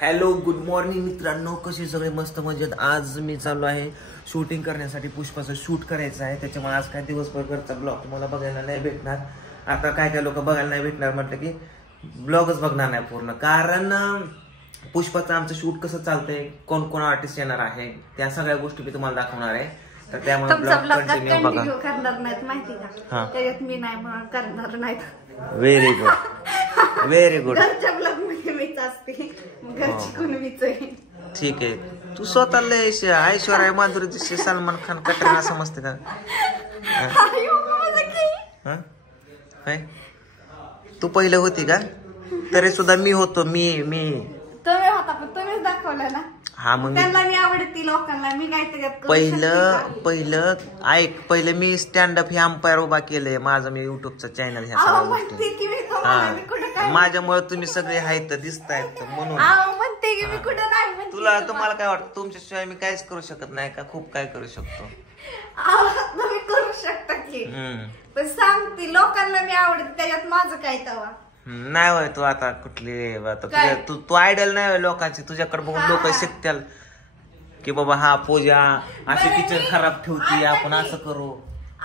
Hello good morning मित्रांनो, कसे सगळे मस्त मजेत. आज मी चाललो आहे शूटिंग करण्यासाठी. पुष्पाचं शूट करायचं आहे, त्याच्यामुळे आज काय दिवसभर घरचा ब्लॉग तुम्हाला बघायला नाही भेटणार. आता काय काय लोक बघायला नाही भेटणार म्हटलं की ब्लॉगच बघणार नाही पूर्ण, कारण पुष्पाचं आमचं शूट कसं चालतंय, कोण कोण आर्टिस्ट येणार आहे, त्या सगळ्या गोष्टी मी तुम्हाला दाखवणार आहे. तर त्यामुळे ब्लॉग कंटिन्यू करणार नाहीत माहिती का, त्याच्यात मी नाही म्हणून करणार नाहीत. Very good very good. घरच्या ब्लॉग मध्ये मीच असते, घरची कोण मीच आहे. ठीक आहे, तू स्वतःला ऐश्वर्या माधुरी सलमान खान कटरीना समजते का? तू पहिलं होती का? तरी सुद्धा मी होतो. मी तुम्ही होता पण तुम्हीच दाखवलं ना. हा मग त्यांना मी आवडती, लोकांना मी काय त्याच्यात पहिलं मी स्टँडअप हे अंपायर उभा केलंय माझं, मी युट्यूबचं चॅनल ह्या सगळ्या गोष्टी. माझ्यामुळे तुम्ही सगळे आहेत दिसतायत म्हणून म्हणते की मी कुठं नाही. तुम्हाला काय वाटतं, तुमच्याशिवाय मी काहीच करू शकत नाही का? खूप काय करू शकतो. तुम्ही करू शकता की, पण सांगते लोकांना मी आवडते, त्याच्यात माझं काय तवा नाही होय. तू आता कुठली तू आयडल नाही होय लोकांची. तुझ्याकडे बघून लोक शिकतील की बाबा हा पूजा अशी किचन खराब ठेवती, आपण असं करू.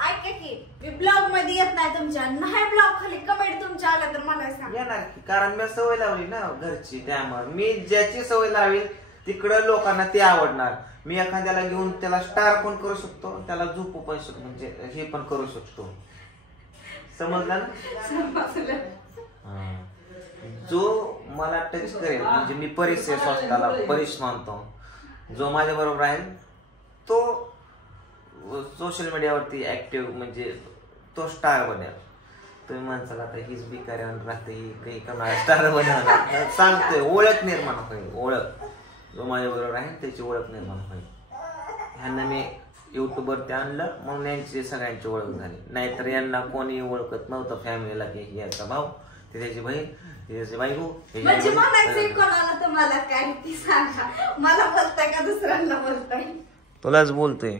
ऐका की, मी ब्लॉग मध्ये येत नाही तुमच्या, नाही ब्लॉग खाली कमेंट तुमच्या आल्या तर मला सांग. येणार की, कारण मी सवय लावली ना घरची, त्यामुळे मी ज्याची सवय लावेल तिकडं लोकांना ते आवडणार. मी एखाद्याला घेऊन त्याला स्टार पण करू शकतो, त्याला झोपू पण शकतो, म्हणजे हे पण करू शकतो. समजलं ना? जो मला टच करेल, म्हणजे मी परीस आहे स्वतःला, परीस मानतो. जो माझ्या बरोबर राहील तो सोशल मीडियावरती ऍक्टिव्ह, म्हणजे तो स्टार बनेल. तुम्ही म्हणसाल आता हीच बिकाऱ्यावर राहते, काही करणार स्टार बनवणार. सांगतोय, ओळख निर्माण होईल. ओळख जो माझ्या बरोबर आहे त्याची ओळख निर्माण होईल. ह्यांना मी युट्यूबवरती आणलं म्हणून यांची सगळ्यांची ओळख झाली, नाहीतर यांना कोणी ओळखत नव्हतं फॅमिलीला की याचा भाऊ, त्याची बहीण, त्याची बायको. म्हणजे म्हणायचं कोणाला तुम्हाला काय ती सांगा, मला बोलताय का दुसऱ्यांना बोलताय? तुलाच बोलतोय.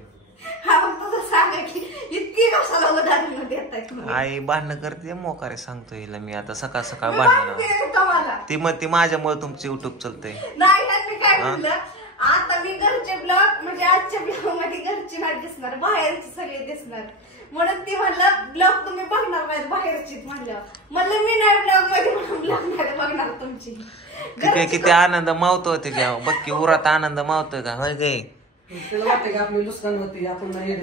हा मग तुझं सांगा की इतकी कशाला उदाहरणं देताय? आई भांडणं करते मोकारे, सांगतो हिला मी आता सकाळ सकाळ भांडण. ती मग ती माझ्यामुळे तुमचं युट्यूब चालतंय. नाही यांनी काय म्हणलं, आता मी घरचे ब्लॉग म्हणजे आजच्या ब्लॉग मध्ये घरची नाही दिसणार, बाहेरची सगळे दिसणार, म्हणून ती म्हणलं ब्लॉग तुम्ही बघणार नाही, बाहेरचीच म्हणलं मी नाही ब्लॉग मध्ये म्हणून ब्लॉग नाही बघणार तुमची. किती आनंद मावतो त्याच्या, बघ की उरात आनंद मावतोय का? होय गे, तुला वाटतं का आपली नुकसान होती, आपण नाही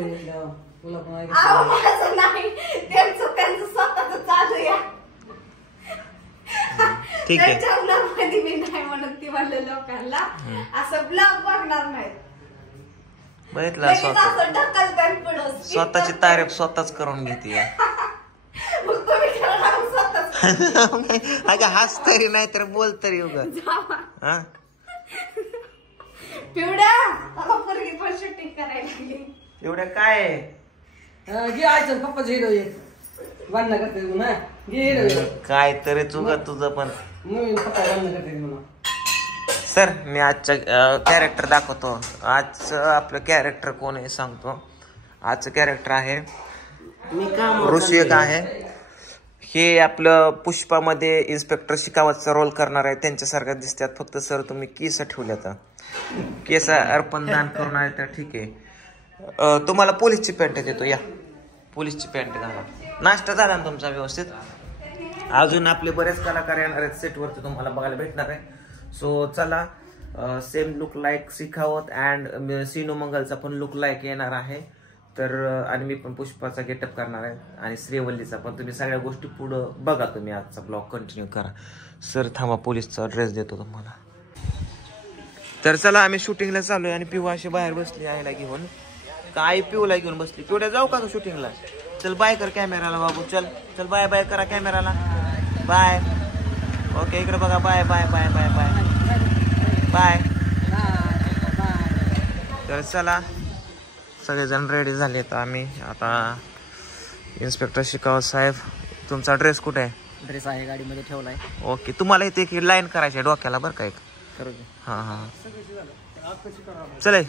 तुला पण माझं नाही, त्यांचं स्वतःच चालू या. ठीक आहे, त्यांच्या ब्लॉग मध्ये मी नाही म्हणून ती म्हणलं लोकांना असं ब्लॉग बघणार नाही. बघितलं, स्वतःची तारीफ स्वतःच करून घेते. अगं हस तरी नाही तर बोल तरी उगा. एवढ्या काय पप्पा बांधणं करते ना, काय तरी चुका तुझं पण. पप्पा बांधणं करते म्हणून. सर मी आजचं कॅरेक्टर दाखवतो. आजचं आपलं कॅरेक्टर कोण आहे सांगतो. आजचं कॅरेक्टर आहे ऋषी एक आहे. हे आपलं पुष्पामध्ये इन्स्पेक्टर शिकावतचा रोल करणार आहे, त्यांच्यासारखं दिसतात. फक्त सर तुम्ही केस ठेवल्यात, केस अर्पण दान करून आहे तर ठीक आहे. तुम्हाला पोलीसची पॅन्ट देतो, या पोलीसची पॅन्ट घाला. नाश्ता झाला ना तुमचा व्यवस्थित? अजून आपले बरेच कलाकार येणार आहेत सेटवरती, तुम्हाला बघायला भेटणार आहे. सो चला, same look like Shekhawat and Seenu मंगलचा पण लुक लाईक येणार आहे. तर आणि मी पण पुष्पाचा गेटअप करणार आहे आणि श्रीवल्लीचा पण. तुम्ही सगळ्या गोष्टी पुढं बघा, तुम्ही आजचा ब्लॉग कंटिन्यू करा. सर थांबा, पोलीसचा ड्रेस देतो तुम्हाला. तर चला, आम्ही शूटिंगला चालू आहे आणि पिऊ अशी बाहेर बसली आईला घेऊन. काय पिऊला घेऊन बसली? पिवड्या जाऊ का शूटिंगला? चल बाय कर कॅमेराला बाबू, चल चल बाय बाय करा कॅमेराला, बाय. ओके इकडे बघा, bye bye bye bye bye bye. तर चला, सगळेजण रेडी झाले. तर आम्ही आता इन्स्पेक्टर शिकावत साहेब, तुमचा ड्रेस कुठे आहे? ड्रेस आहे गाडीमध्ये ठेवलाय. ओके, तुम्हाला इथे एक लाईन करायची आहे डोक्याला बरं का, एक. हां हां चले.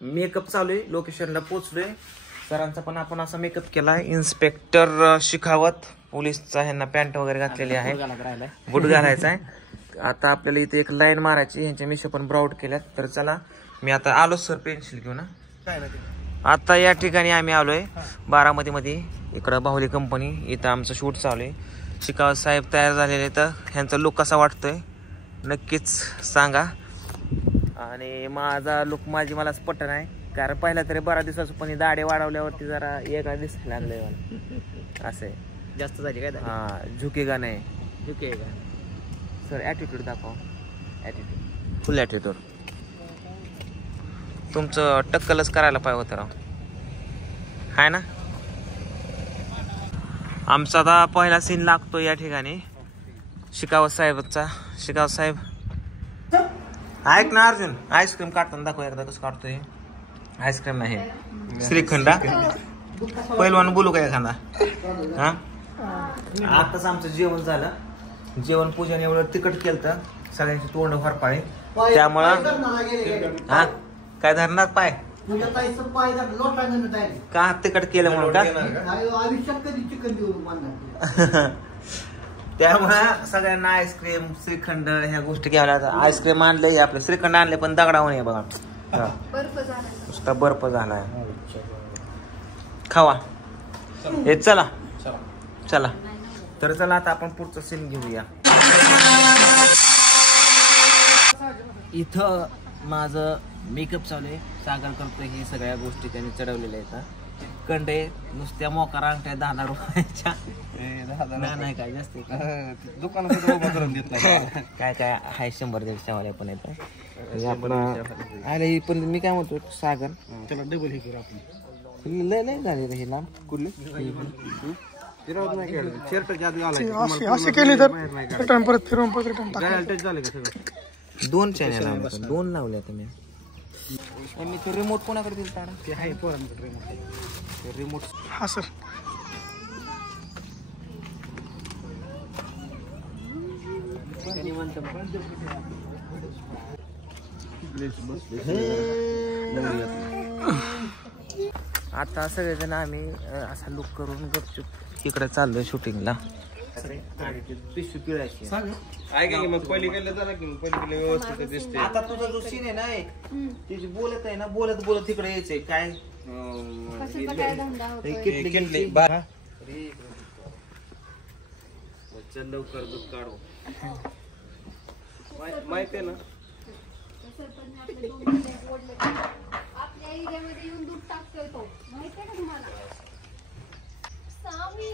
मेकअप चालू आहे, लोकेशनला पोचलोय. सरांचा पण आपण असा मेकअप केला. इन्स्पेक्टर शिखावत पोलीसचा, ह्यांना पॅन्ट वगैरे घातलेली आहे, बूट घालायचा आहे. आता आपल्याला इथे एक लाईन मारायची. ह्यांच्या मिशो पण ब्राउट केल्यात. तर चला मी आता आलो सर पेन्सिल घेऊन. आता या ठिकाणी आम्ही आलोय बारामती मध्ये. इकडं बाहुली कंपनी. इथं आमचं शूट चालू आहे. शिकावत साहेब तयार झालेले. तर ह्यांचा लुक कसा वाटतोय नक्कीच सांगा. आणि माझा लुक मलाच पटन आहे. कारण पहिला तरी बरा दिवसाचं पण दाढे वाढवल्यावरती जरा वेगळा दिसायला लागलंय मला. असं आहे. जास्त झाली काय? हां झुकेगा नाही. झुकेगा. सर ॲटिट्यूड दाखवा. ॲटिट्यूड फुल ॲटिट्यूड. तुमचं टक्कलच करायला पाहिजे होतं राव. आहे ना. आमचा आता पहिला सीन लागतो या ठिकाणी शिकावत साहेबचा. शिकावत साहेब ऐक ना अर्जुन, आईस्क्रीम काढताना दाखव एकदा कसं काढतोय. आईस्क्रीम नाही श्रीखंड. पहिलवान बोलू का एखादा. हा आताच आमचं जेवण झालं. जेवण पूजन एवढं तिखट केलं सगळ्यांची तोंड भरपाळे. त्यामुळं हा काय धरणार पाय का तिखट केलं म्हणून का. त्यामुळे सगळ्यांना आईस्क्रीम श्रीखंड ह्या गोष्टी घ्याव्या लागतात. आईस्क्रीम आणले आपलं, श्रीखंड आणले पण दगडावर नाही बघा. नुसता बर्फ झालाय. खावा हे. चला चला. तर चला आता आपण पुढचं सीन घेऊया. इथं माझं मेकअप चालू आहे. सागर करतोय. ही सगळ्या गोष्टी त्यांनी चढवलेल्या आहेत. कंडे नुसत्या मोकारा अंगठ्या 10,000 रुपयाच्या. नाही काय जास्त दुकानात उभा करून देत काय काय हाय 100-150 वाल्या पण येत. अरे पण मी काय म्हणतो सागर त्याला डबल हे करू आपण. लय लय झाले रे हे लांब कुठले असे केले तर रिटर्न परत फिरून परत रिटर्न 2 चॅनल लावले. 2 लावले आता मी. ते रिमोट कोणाकडे दिल तारा. ते आहे पोरांकडे रिमोट. हा सर. आता सगळेजण आम्ही असा लुक करून गपचूप इकडे चाललोय शूटिंगला. पिशवी पिळायची. आता तुझा जो सीन आहे ना तिची बोलत आहे ना बोलत बोलत तिकडे यायचंय काय. चल लवकर दूध काढू. माहिती आहे ना आपल्या एरियामध्ये येऊन दूध टाकतोय तो. माहितीये का तुम्हाला. सामी